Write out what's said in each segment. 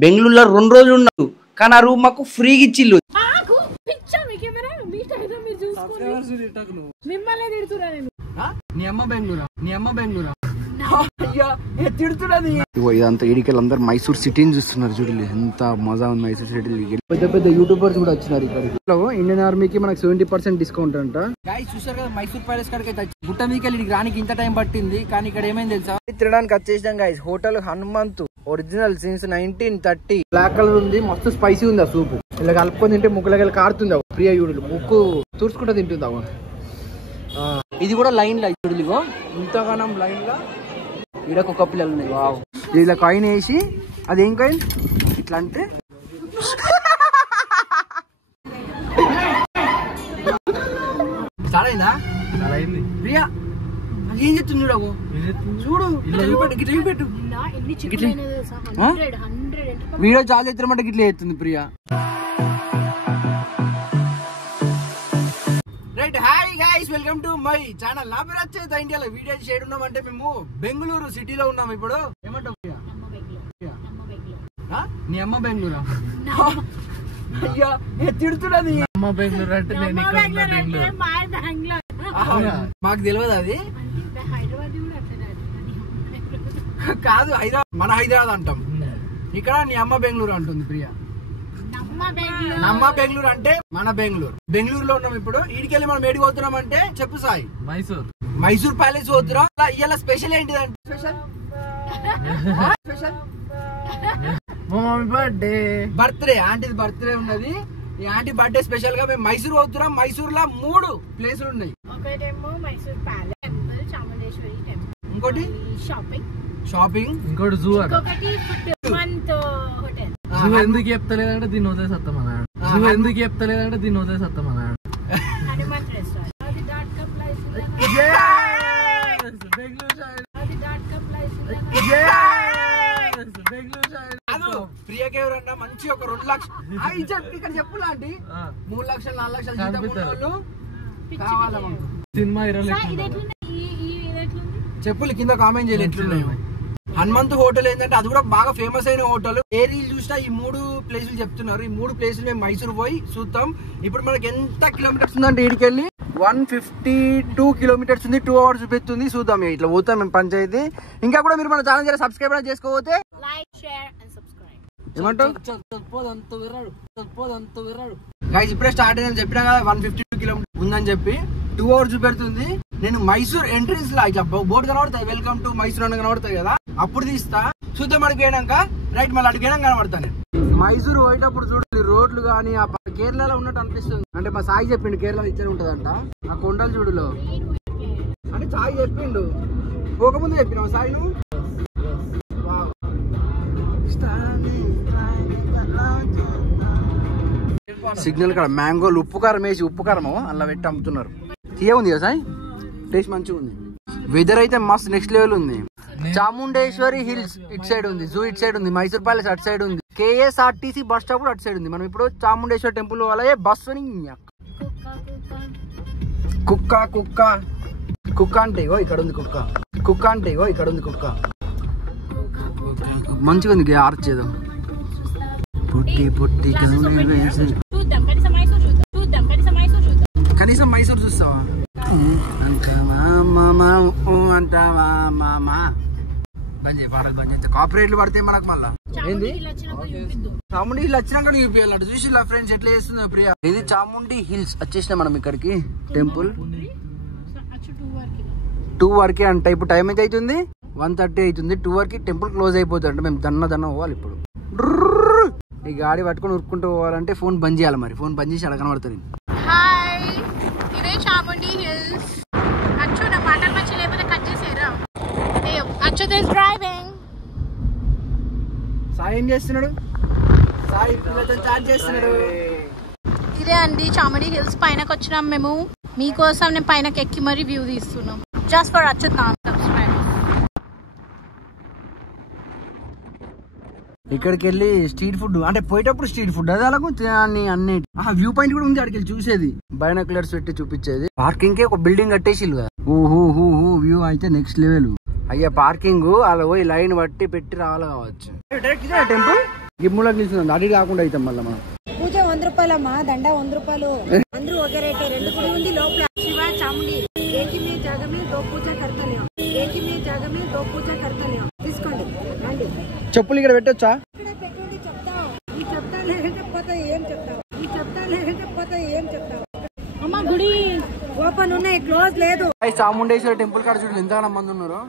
బెంగళూరులో 2 రోజులు ఉన్నాడు కానీ ఆ రూమ్ మాకు ఫ్రీగా ఇచ్చిల్లు. ఇదంతా ఇడికెళ్ళి అందరు మైసూర్ సిటీని చూస్తున్నారు. చూడలేదు ఎంత మజా ఉంది మైసూర్ సిటీ. పెద్ద పెద్ద యూట్యూబర్స్ కూడా వచ్చినారు ఇక్కడ. ఇండియన్ ఆర్మీకి మనకు 70% డిస్కౌంట్ అంట. చూసారు కదా మైసూర్ ప్యాలెస్ కాడికి గుట్ట మీకెళ్ళి రానికి ఇంత టైం పట్టింది. కానీ ఇక్కడ ఏమైంది తెలుసా, తినడానికి వచ్చేసాం guys. Hotel Hanumanth original since 1930. Black colour ఉంది, మస్తు స్పైసీ ఉంది ఆ సూప్. ఇలా కలుపుకొని తింటే ముక్కులకి కారుతుంది. ప్రియా యూడులు ముక్కు తూర్చుకుంటా తింటుంది. ఇది కూడా లైన్ లా చూడలిగో ఇంతగానం లైన్ లా ఈడ కుక్క పిల్లలు ఉన్నాయి. వావ్, ఇలా కాయిన్ వేసి అదేం కాయిన్ ఇట్లా అంటే చాలా ప్రియా ఏం చెప్తుంది చూడవు. చూడు పెట్టు వీడియో చాలా ఎత్తమంటే గిట్లా ఎత్తుంది Priya. Right, hi guys, welcome to my channel. నా పేరు వచ్చేది ఇండియాలో వీడియో చేయడం ఉన్నామంటే మేము బెంగళూరు సిటీలో ఉన్నాం ఇప్పుడు. ఏమంటావు ప్రియా? నీ అమ్మ బెంగళూరా? అయ్యా తిడుతున్నది. అమ్మ బెంగళూరు అంటే మాకు తెలియదు అది. కాదు హైదరాబాద్, మన హైదరాబాద్ అంటాం. ఇక్కడ నీ అమ్మ బెంగళూరు అంటుంది ప్రియా. నమ్మ బెంగళూరు అంటే మన బెంగళూరు. బెంగళూరులో ఉన్నాం ఇప్పుడు. ఈడికెళ్ళి మనం ఏడికి పోతున్నాం అంటే చెప్పు సాయి. మైసూర్ ప్యాలెస్ పోతున్నాం. ఇవాళ స్పెషల్ ఏంటిదంటే బర్త్డే. ఆంటీది బర్త్డే ఉన్నది. ఈ ఆంటీ బర్త్డే స్పెషల్ గా మేము మైసూర్ పోతున్నాం. మైసూర్ లో 3 ప్లేసులు ఉన్నాయి. ఇంకోటి షాపింగ్, ఇంకోటి జూ. ఎందుకు చెప్తలేదంటే దీన్ని వదిలే సత్తమన్నాడు. ఎందుకు చెప్తలేదంటే దీన్ని వదిలే సత్తమన్నాడు. ప్రియకి ఎవరన్నా మంచి ఒక 2 లక్షలు ఇక్కడ చెప్పు లాంటి 3 లక్షలు 4 లక్షలు సినిమా చెప్పులు కింద కామెంట్ చేయాలి ఎట్లున్నాయి. హనుమంత్ హోటల్ ఏంటంటే అది కూడా బాగా ఫేమస్ అయిన హోటల్. ఏ రీల్ చూసినా ఈ 3 ప్లేసులు చెప్తున్నారు. ఈ 3 ప్లేసులు మేము మైసూర్ పోయి చూద్దాం. ఇప్పుడు మనకి ఎంత కిలోమీటర్స్ ఉందంటే ఇడికెళ్ళి 152 కిలోమీటర్స్ ఉంది. 2 hours చూపిస్తుంది. చూద్దాం ఇట్లా పోతాం మేము పంచాయతీ. ఇంకా కూడా మీరు మన ఛానల్ సబ్స్క్రైబ్ చేసుకోకపోతే ఏమంటావు? గైస్ ఇప్పుడే స్టార్ట్ అయిందని చెప్పినా కదా 152 కిలోమీటర్స్ ఉందని చెప్పి. 2 hours చూపెడుతుంది. నేను మైసూర్ ఎంట్రన్స్ లా ఇట్లా బోర్డు కనబడతాయి, వెల్కమ్ టు మైసూర్ అని కనబడతాయి కదా, అప్పుడు తీస్తా. చూద్దాం అడిగినాక రైట్ మళ్ళీ అడిగినాక కనబడతాను. మైసూర్ పోయేటప్పుడు చూడు రోడ్లు కానీ ఆ కేరళలో ఉన్నట్టు అనిపిస్తుంది. అంటే మా సాయి చెప్పిండు కేరళలో ఇచ్చే ఉంటదంట ఆ కొండలు చూడులో. అంటే సాయి చెప్పిండు, పోకముందు చెప్పినావు సాయి నువ్వు. సిగ్నల్ కాడ మ్యాంగోలు ఉప్పు కారం వేసి ఉప్పు కారం అలా పెట్టి అమ్ముతున్నారు. తీయ ఉంది కదా సాయి, టేస్ట్ మంచిగా ఉంది. వెదర్ అయితే మస్త్ నెక్స్ట్ లెవెల్ ఉంది. చాముండేశ్వరి హిల్స్ ఇటు సైడ్ ఉంది, జూ ఇటు సైడ్ ఉంది, మైసూర్ ప్యాలెస్ అటు సైడ్ ఉంది, KSRTC బస్ స్టాప్ అటు సైడ్ ఉంది. మనం ఇప్పుడు చాముండేశ్వరి టెంపుల్ అలాగే బస్సు కుక్క కుక్క కుక్క అంటే ఇక్కడ ఉంది. కుక్క అంటే ఇక్కడ ఉంది. కుక్క మంచిగా ఉంది. ఆర్చేదో పుట్టి పుట్టి కనీసం మైసూర్ చూస్తావా? అంటావా మామా? పాటలు బంద్ చేస్తే కాపరేట్లు పడితే మనకు మళ్ళా ఏంది. చాముండి హిల్ వచ్చినాక చూపించాలంట. చూసి ఫ్రెండ్స్ ఎట్లా చేస్తుందో ప్రియా. ఇది చాముండి హిల్స్ వచ్చేసిన మనం ఇక్కడికి. టెంపుల్ 2 వరకే అంట. ఇప్పుడు టైం అయితే అవుతుంది 1:30 అవుతుంది. 2 వరకు టెంపుల్ క్లోజ్ అయిపోతుంది అంట. మేము దన్న పోవాలి ఇప్పుడు. ఈ గాడి పట్టుకొని ఉరుక్కుంటూ పోవాలంటే ఫోన్ బంద్ చేయాలి. మరి ఫోన్ బంద్ చేసి అలా కనబడుతుంది. ఇదే చాముండి హిల్స్. అచ్చు నా మాటలు మంచి లేకపోతే కట్ చేసేరా. అచ్చు దిస్ డ్రైవింగ్. సాయి ఏం చేస్తున్నాడు? సాయి పిల్లతో చాట్ చేస్తున్నాడు. ఇదే అండి చాముండి హిల్స్. పైనకి వచ్చినాం మేము. మీకోసం నేను పైనకి ఎక్కి మరీ వ్యూ తీస్తున్నాం. జస్ట్ ఫర్ అచ్చు సబ్స్క్రైబర్స్. ఇక్కడికి వెళ్ళి స్ట్రీట్ ఫుడ్ అంటే పోయేటప్పుడు స్ట్రీట్ ఫుడ్ అది అలాగూ అన్ని వ్యూ పాయింట్ కూడా ఉంది. అక్కడికి వెళ్ళి చూసేది, బైనాక్యులర్స్ పెట్టి చూపించేది. పార్కింగ్ కి ఒక బిల్డింగ్ కట్టేసిల్లు కదా. వ్యూ అయితే నెక్స్ట్ లెవెల్. అయ్యా పార్కింగ్ అలా పోయి లైన్ బట్టి పెట్టి రావాలి కావచ్చు. టెంపుల్ గిమ్ములకు నిలుస్తుంది అడిగి కాకుండా అవుతాం మళ్ళీ మనం. పూజ 100 రూపాయలమ్మా, దండ 100 రూపాయలు. అందరూ ఒకే రేటే. 2 గుడి ఉంది లోపల. శివ చాముండి ఏకి మే జగమే దో పూజ కర్తలేం, ఏకి మే జగమే దో పూజ కర్తలేం. తీసుకోండి రండి. చెప్పులు ఇక్కడ పెట్టొచ్చా? ఇక్కడ పెట్టుకుంటే చెప్తావు. ఈ చెప్తా లేకపోతే ఏం చెప్తావు? ఈ చెప్తా లేకపోతే ఏం చెప్తావు? అమ్మ గుడి ఓపెన్ ఉన్నాయి, క్లోజ్ లేదు. చాముండేశ్వరి టెంపుల్ కాడ చూడండి ఎంతగానో మంది ఉన్నారు.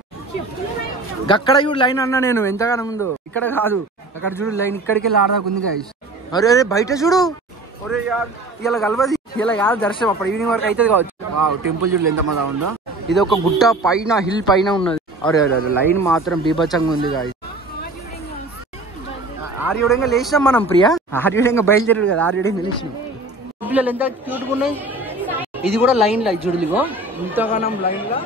అక్కడ చూడు లైన్ అన్నా నేను ఎంతగానో ముందు. ఇక్కడ కాదు అక్కడ చూడు లైన్, ఇక్కడికి వెళ్ళి ఆడదాకు ఉంది గాయస్. అరే అరే బయట చూడు. ఒరే యార్ ఇలా కలవది, ఇలా కాదు దర్శనం అప్పుడు ఈవినింగ్ వరకు అవుతుంది కావచ్చు. టెంపుల్ చూడు ఎంత మంది ఉందో. ఇది ఒక గుట్ట పైన, హిల్ పైన ఉన్నది. అరే అరే అరే లైన్ మాత్రం బీభత్సంగా ఉంది గాయస్. ఆర్యుడంగా లేచినాం మనం ప్రియా, ఆర్యుడంగా బయలుదేరాడు కదా, ఆర్యుడంగా లేచినాం. పిల్లలు ఎంత క్యూట్గా ఉన్నాయి. ఇది కూడా లైన్ లైట్ చూడలిగో ఇంతగానం లైన్ గా.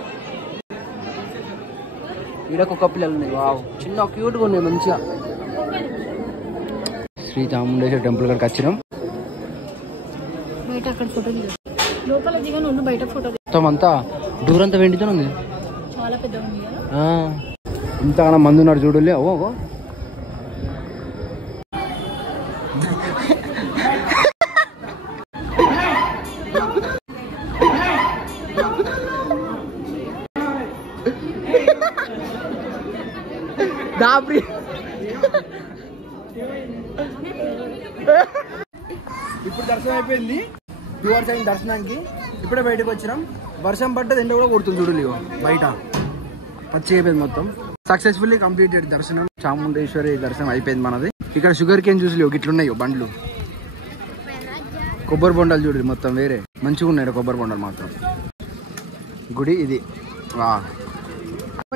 ఈడకొక పిల్లలు ఉన్నాయి. వావ్ చిన్న క్యూట్గా ఉన్నాయి మంచిగా. శ్రీ చాముండేశ్వరి టెంపుల్ కాడికి వచ్చినాం. బయట అక్కడ ఫోటో లోపల దిగా నుండి బయట ఫోటో మొత్తం అంతా దూరంతా వెండితో ఉంది. చాలా పెద్ద ఉంది కదా. ఇంతగానం మంది ఉన్నారు చూడలే. ఓ దాబ్రి ఇప్పుడు దర్శనం అయిపోయింది. 2 hours అయింది దర్శనానికి. ఇప్పుడే బయటకు వచ్చినాం. వర్షం పడ్డది, ఎండ కూడా కొడుతుంది చూడలేవు బయట. పచ్చి అయిపోయింది మొత్తం. సక్సెస్ఫుల్లీ కంప్లీటెడ్ దర్శనం. చాముండేశ్వరి దర్శనం అయిపోయింది మనది. ఇక్కడ షుగర్ కేన్ జ్యూస్ లేవు, ఇట్లున్నాయో బండ్లు. కొబ్బరి బొండాలు చూడు మొత్తం వేరే మంచిగా ఉన్నాయి కొబ్బరి బొండాలు మాత్రం. గుడి ఇది. వా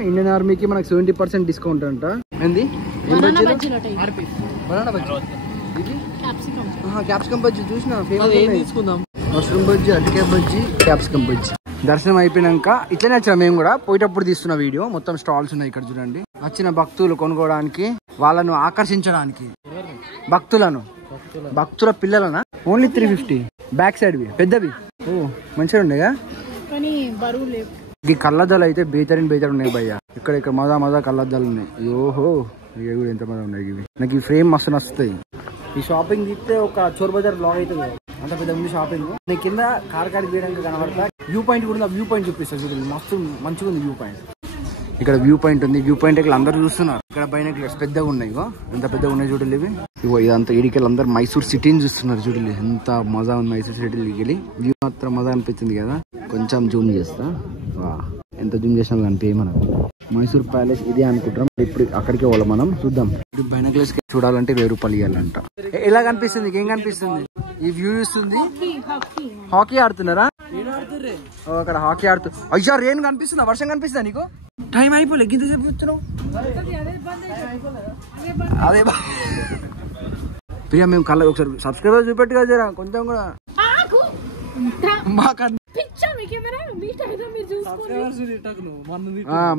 ఇండియన్ ఆర్మీకి మనకు 70% డిస్కౌంట్ అంట. ఏంది బనానా బజ్జీ, ఇది క్యాప్సికమ్ బజ్జీ చూసిన తీసుకుందాం. మష్రూమ్ బజ్జీ, అరటికాయ బజ్జీ, క్యాప్సికమ్ బజ్జీ. దర్శనం అయిపోయినాక ఇట్లనే వచ్చినా మేము కూడా. పోయేటప్పుడు తీస్తున్న వీడియో. మొత్తం స్టాల్స్ ఉన్నాయి ఇక్కడ చూడండి. వచ్చిన భక్తులు కొనుక్కోవడానికి, వాళ్ళను ఆకర్షించడానికి. భక్తుల పిల్లలనా ఓన్లీ 350. బ్యాక్ సైడ్ పెద్దవి. ఓ మంచిగా ఉండేగా కానీ బరువు లేవు. ఈ కళ్ళద్దాలు అయితే బేతరిని ఉన్నాయి భయ్య. ఇక్కడ మజా కళ్ళద్దాలు ఉన్నాయి. ఓహో ఇవి కూడా ఎంత మజా ఉన్నాయి ఇవి. నాకు ఈ ఫ్రేమ్ మస్తు నచ్చుతాయి. ఈ షాపింగ్ తీస్తే ఒక చోర్ బజార్ బ్లాగ్ అవుతుంది. అంత పెద్ద ఉంది షాపింగ్. నేను కింద కార్ తీయడానికి కనబడతా. వ్యూ పాయింట్ కూడా వ్యూ పాయింట్ చూపిస్తాను చూడండి. మస్తు మంచిగా ఉంది వ్యూ పాయింట్. ఇక్కడ వ్యూ పాయింట్ ఉంది. వ్యూ పాయింట్ ఇక్కడ అందరూ చూస్తున్నారు. ఇక్కడ బైనాక్యులర్స్ పెద్దగా ఉన్నాయి. ఎంత పెద్దగా ఉన్నాయి చూడండి ఇవి. ఇగో ఇదంతా ఇడికెళ్ళి అందరు మైసూర్ సిటీని చూస్తున్నారు చూడండి. ఎంత మజా ఉంది మైసూర్ సిటీకి వెళ్ళి. వ్యూ మాత్రం మజా అనిపించింది కదా. కొంచెం జూమ్ చేస్తా. ఎంత జూమ్ చేసినా కనిపించే మనం. మైసూర్ ప్యాలెస్ ఇదే అనుకుంటాం. ఇప్పుడు అక్కడికి వెళ్ళాం మనం. చూద్దాం. ఇప్పుడు బైనాక్యులర్స్ చూడాలంటే 1000 రూపాయలు ఇవ్వాలంట. ఎలా కనిపిస్తుంది? ఏం కనిపిస్తుంది? ఈ వ్యూ ఇస్తుంది. హాకీ ఆడుతున్నారా? అక్కడ హాకీ ఆడుతూ. అయ్యా రెయిన్ కనిపిస్తుందా? వర్షం కనిపిస్తుందా నీకు? టైం అయిపోలే గింత సేపు వచ్చినావు. అదే ప్రియా మేము కళ్ళ ఒకసారి సబ్స్క్రైబర్ చూపెట్టు కదా జరా కొంచెం కూడా.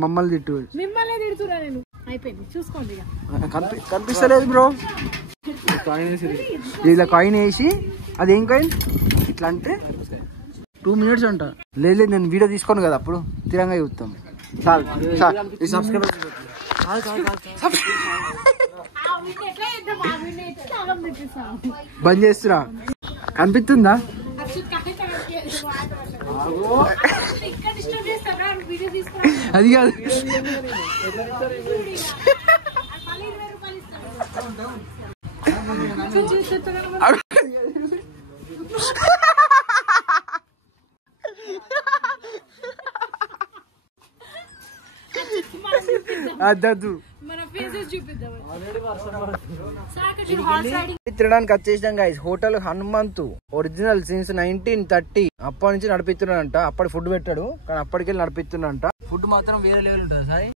మమ్మల్ని తిట్టు. కనిపిస్తలేదు బ్రో. ఇలా కాయిన్ వేసి, అదేం కాయిన్ ఇట్లా అంటే 2 minutes అంట. లేదు నేను వీడియో తీసుకోను కదా అప్పుడు తిరంగా చూస్తాం. చాలు ఈ సబ్స్క్రైబర్ బంద్ చేస్తున్నా. కనిపిస్తుందా? అది కాదు. తినడానికి వచ్చేసాం guys. Hotel Hanumanthu original since 1930. అప్పటి నుంచి నడిపిస్తున్నాడంట. అప్పటి ఫుడ్ పెట్టాడు కానీ అప్పటికెళ్ళి నడిపిస్తున్నాడంట. ఫుడ్ మాత్రం వేరే లెవెల్ ఉంటుంది. సాయి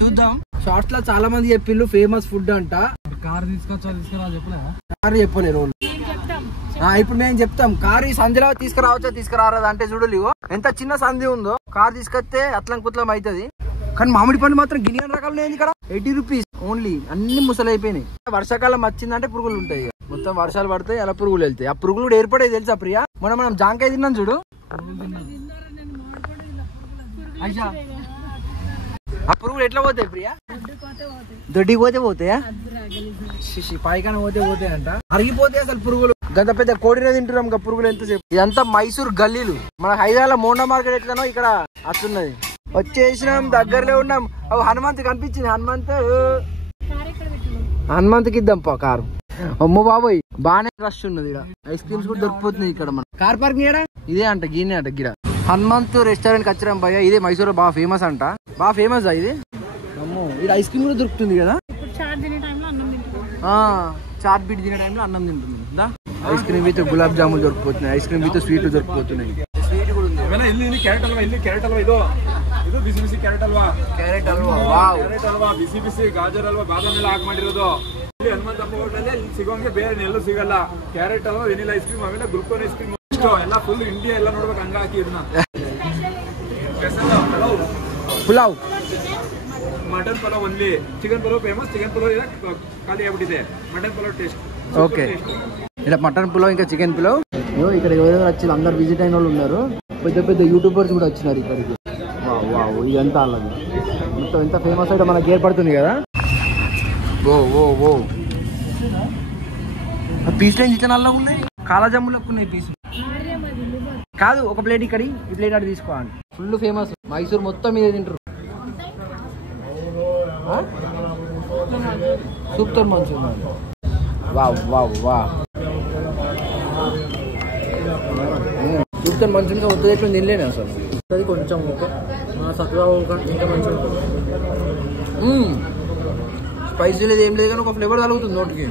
చూద్దాం. షార్ట్స్ లో చాలా మంది చెప్పిళ్ళు ఫేమస్ ఫుడ్ అంట. కార్ తీసుకురా చెప్పలేదు రోజు. ఇప్పుడు మేము చెప్తాం కారు ఈ సంధిలో తీసుకురావచ్చా అంటే చూడలేవు ఎంత చిన్న సంధి ఉందో. కార్ తీసుకొస్తే అట్లం కుట్లం అవుతుంది. కానీ మామిడి పండు మాత్రం గిన్నె రకాలు లేదు ఇక్కడ. 80 రూపీస్ ఓన్లీ. అన్ని ముసలైపోయినాయి. వర్షాకాలం వచ్చిందంటే పురుగులు ఉంటాయి. మొత్తం వర్షాలు పడతాయి, అలా పురుగులు వెళ్తాయి. ఆ పురుగులు కూడా ఏర్పడేది తెలుసా ప్రియా? మనం జాంకాయ తిన్నాం చూడు. అయ్యా ఆ పురుగులు ఎట్లా పోతాయి ప్రియా? దొడ్డికి పోతే పోతాయా? పైకాన పోతే పోతాయి అంట, అరిగిపోతాయి అసలు పురుగులు. గంత పెద్ద కోడినే తింటున్నాం ఇంకా పురుగులు ఎంతసేపు. ఇదంతా మైసూర్ గల్లీలు. మన హైదరాబాద్ మోండా మార్కెట్ ఎట్లనో ఇక్కడ అట్లున్నది. వచ్చేసినాం, దగ్గరలో ఉన్నాం. హనుమంత్ కనిపించింది. హనుమంత్కి ఇద్దాం కారు. అమ్మో బాబోయ్ బాగానే రష్ ఉన్నది. ఇక్కడ ఐస్ క్రీమ్స్ కూడా దొరికిపోతుంది. ఇక్కడ మన కార్ పార్కింగ్ ఏడా ఇదే అంట, గీనే అంట గిడ. హనుమంత్ రెస్టారెంట్ కి వచ్చినాం భయ్య. ఇదే మైసూర్ బాగా ఫేమస్ అంట, బాగా ఫేమస్ ఇది. అమ్మో ఇక్కడ ఐస్ క్రీమ్ కూడా దొరుకుతుంది కదా. చాట్ బీట్ తినే టైంలో అన్నం తింటుంది. Ice cream with gulab jamun దొరికిపోతున్నాయి, ఐస్ క్రీమ్ విత్ స్వీట్ దొరికిపోతున్నాయి. స్వీట్ కూడా ఉంది. క్యారెట్ హల్వా ಇದು ಬಿಸಿ ಬಿಸಿ carrot halwa. Carrot halwa, wow. Carrot halwa ಬಿಸಿ ಬಿಸಿ, ಗಾಜರ್ ಹಲ್ವಾ ಬಾದಾಮಿ ಎಲ್ಲ ಹಾಕಿ ಮಾಡಿರೋದು. ಇಲ್ಲಿ ಹನುಮಂತಪ್ಪ ಹೋಟೆಲ್ ಅಲ್ಲಿ ಸಿಗೋಂಗೆ ಬೇರೆ ಎಲ್ಲೂ ಸಿಗಲ್ಲ. Carrot halwa, vanilla ice cream, ಆಮೇಲೆ ಗ್ಲುಕೋನ್ ಐಸ್ ಕ್ರೀಮ್ ಎಲ್ಲ ಫುಲ್ ಇಂಡಿಯಾ ಎಲ್ಲ ನೋಡ್ಬೇಕು ಹಂಗ ಹಾಕಿ ಇದನ್ನ. Pulao, mutton pulao only. Chicken pulao famous, chicken pulao ಖಾಲಿ ಆಗ್ಬಿಟ್ಟಿದೆ. Mutton pulao taste okay. ఇలా మటన్ పులావ్ ఇంకా చికెన్ పులావ్. ఇక్కడ ఎవరైనా వచ్చి అందరు విజిట్ అయిన వాళ్ళు ఉన్నారు. పెద్ద పెద్ద యూట్యూబర్స్ కూడా వచ్చినారు ఇక్కడికి. వావ్ ఇదంతా అలాగే మొత్తం ఎంత ఫేమస్ అయితే మనకి ఏర్పడుతుంది కదా. ఓ ఓ ఓ పీస్ లైన్స్ ఇట్లా నల్లగా ఉన్నాయి, కాలాజాములకు ఉన్నాయి పీసులు. కాదు ఒక ప్లేట్ ఇక్కడి, ఈ ప్లేట్ అటు తీసుకోండి. ఫుల్ ఫేమస్ మైసూర్ మొత్తం మీద తింటారు. సూపర్ మంచిగా. వావ్ వావ్ వావ్ సూపర్ మంచిగా. వద్ద ఎట్లా తినలేను అసలు. అది కొంచెం సత్వా ఇంకా మంచిగా ఉంటుంది. స్పైసీ లేదు ఏం లేదు కానీ ఒక ఫ్లేవర్ కలుగుతుంది నోటికి.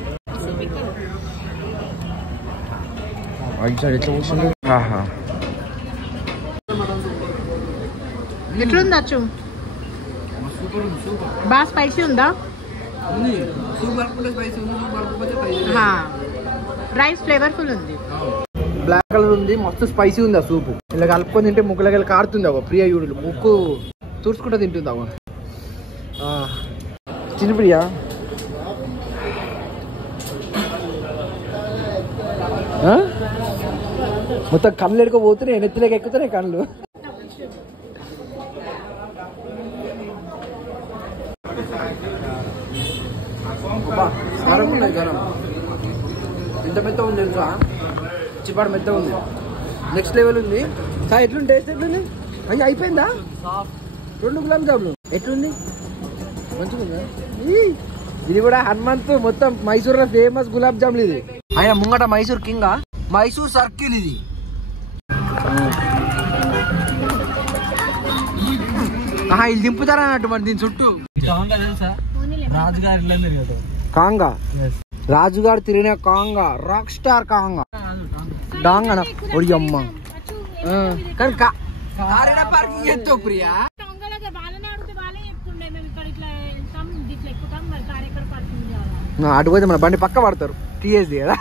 ఎట్లుంది అచ్చు? బాగా స్పైసీ ఉందా? రైస్ ఫ్లేవర్ఫుల్ ఉంది, బ్లాక్ కలర్ ఉంది, మస్తు స్పైసీ ఉంది ఆ సూపు. ఇలా కలుపుకొని తింటే ముక్కులకి కారుతుంది. అవ ప్రియా యూడులు ముక్కు తుడుచుకుంటూ తింటుంది. అవ చిన్న ప్రియా మొత్తం కళ్ళు ఎడుకోబోతున్నాయి, నెత్తిలోకి ఎక్కుతున్నాయి కళ్ళు. గరం ఉన్నది, గరం ఎంత మెత్త ఉంది తెలుసా? చిపాడు మెత్త ఉంది, నెక్స్ట్ లెవెల్ ఉంది. సార్ ఎట్లుంది టేస్ట్? ఎట్లుంది? అయ్యి అయిపోయిందా? 2 గులాబ్ జాములు ఎట్లుంది? మంచిగా. ఇది కూడా హనుమంత్ మొత్తం మైసూర్ లో ఫేమస్ గులాబ్ జాములు. ఇది ఆయన ముంగట మైసూర్ కింగ్, మైసూర్ సర్కిల్ ఇది. ఇది దింపుతారా అన్నట్టు మరి దీని చుట్టూ. కాంగా రాజుగారు తిరిగిన కాంగా, రాక్ స్టార్ కాంగా డాంగన ఒడియమ్మ. కానీ పార్కింగ్ ఎంతో ప్రియా. అటు పోతే మన బండి పక్క పడతారు, టీఎస్ది కదా.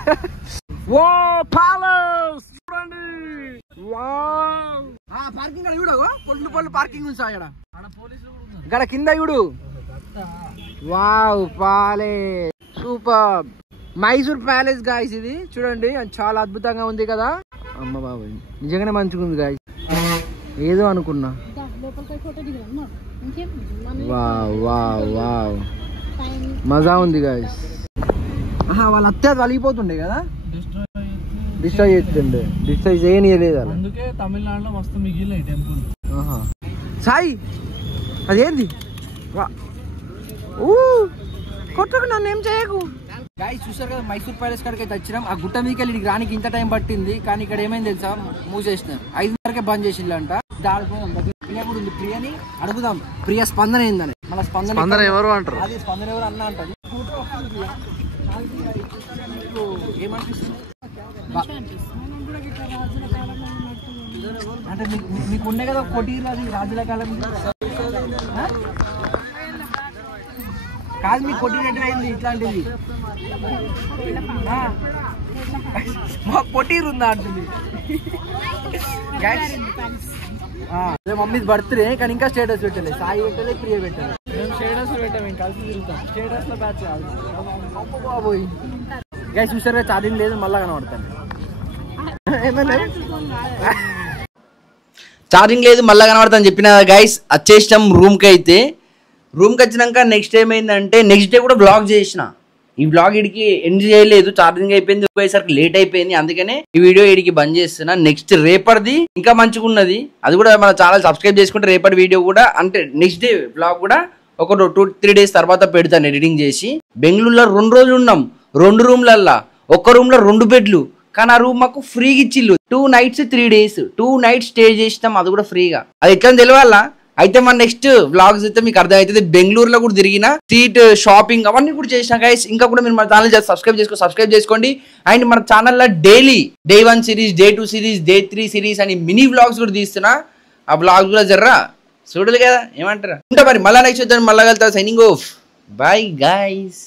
ఓ ప్యాలెస్ చూడండి. పార్కింగ్ చూడవు, పొల్లు పార్కింగ్ ఉంది సార్ ఇక్కడ కింద చూడు. Wow palace super, Mysore palace guys. ఇది చూడండి చాలా అద్భుతంగా ఉంది కదా. అమ్మ బాబాయ్ నిజంగానే మంచిగా ఉంది గాయస్, ఏదో అనుకున్నా. వావ్ వావ్ వావ్ మజా ఉంది గాయస్. వాళ్ళ అత్యాది వలిగిపోతుండే కదా, డిస్ట్రాయ్ చేస్తుండే. డిస్ట్రాయ్ చేయనీయలేదు అలా. అందుకే తమిళనాడులో మస్తు మిగిలిన టెంపుల్. సాయి అదేంది? కొట్టకు, నన్ను ఏం చేయకు. గాయస్ చూసారు కదా మైసూర్ ప్యాలెస్ కాడికి అయితే వచ్చినాం. ఆ గుట్ట మీదకి వెళ్ళి రానికి ఇంత టైం పట్టింది. కానీ ఇక్కడ ఏమైంది తెలుసా, మూసేసినారు. 5:30కే బంద్ చేసిందంట. ప్రియ కూడా ఉంది, ప్రియని అడుగుదాం ప్రియ స్పందన ఏందని. మన స్పందన ఎవరు అంటారు? అది స్పందన ఎవరు అన్న అంటది. ఏమనిపిస్తుంది అంటే మీకు ఉండే కదా కొట్టి రాజుల కాలం కాదు, మీకు కొట్టి రెడ్డి అయింది ఇట్లాంటిది. మాకు కొట్టిరు ఉందా అంటుంది. మమ్మీ బర్త్డే కానీ ఇంకా స్టేటస్ పెట్టలే. సాయి పెట్టలే, ప్రియ పెట్టలే. మేము స్టేటస్ పెట్టాము, మేము కలిసి తిరుగుతాం. స్టేటస్ లో బ్యాచ్ బాబోయ్. గైస్ చూసారుగా ఛార్జింగ్ లేదు, మళ్ళా కనబడతాను. ఛార్జింగ్ లేదు మళ్ళా కనబడతాను చెప్పిన గైస్. వచ్చేసినాం రూమ్ కి. అయితే రూమ్కి వచ్చినాక నెక్స్ట్ ఏమైందంటే నెక్స్ట్ డే కూడా బ్లాగ్ చేసిన. ఈ బ్లాగ్ ఇడికి ఎండ్ చేయలేదు, ఛార్జింగ్ అయిపోయింది, పోయేసరికి లేట్ అయిపోయింది, అందుకనే ఈ వీడియో ఇడికి బంద్ చేస్తున్నా. నెక్స్ట్ రేపటిది ఇంకా మంచిగా ఉన్నది, అది కూడా మన ఛానల్ సబ్స్క్రైబ్ చేసుకుంటే రేపటి వీడియో కూడా అంటే నెక్స్ట్ డే బ్లాగ్ కూడా ఒక 2-3 డేస్ తర్వాత పెడతాను ఎడిటింగ్ చేసి. బెంగళూరులో 2 రోజులు ఉన్నాం, 2 రూమ్లల్లా, ఒక్క రూమ్ లో 2 బెడ్లు, కానీ ఆ రూమ్ మాకు ఫ్రీగా ఇచ్చిల్లు. 2 nights 3 days 2 nights స్టే చేసినాం, అది కూడా ఫ్రీగా. అది ఎట్లా తెలియాలా? అయితే మన నెక్స్ట్ వ్లాగ్స్ అయితే మీకు అర్థమవుతుంది. బెంగళూరులో కూడా తిరిగిన, స్ట్రీట్ షాపింగ్ అవన్నీ కూడా చేసిన గైస్. ఇంకా కూడా మీరు మన ఛానల్ సబ్స్క్రైబ్ చేసుకోండి. అండ్ మన ఛానల్లో daily Day 1 series, Day 2 series, Day 3 series అని మినీ వ్లాగ్స్ కూడా తీస్తున్నా. ఆ వ్లాగ్స్ కూడా జర్రా చూడదు కదా, ఏమంటారా? ఉంటా మరి, మళ్ళీ నెక్స్ట్ వచ్చాను, మళ్ళీ వెళ్తా. Signing off, bye guys.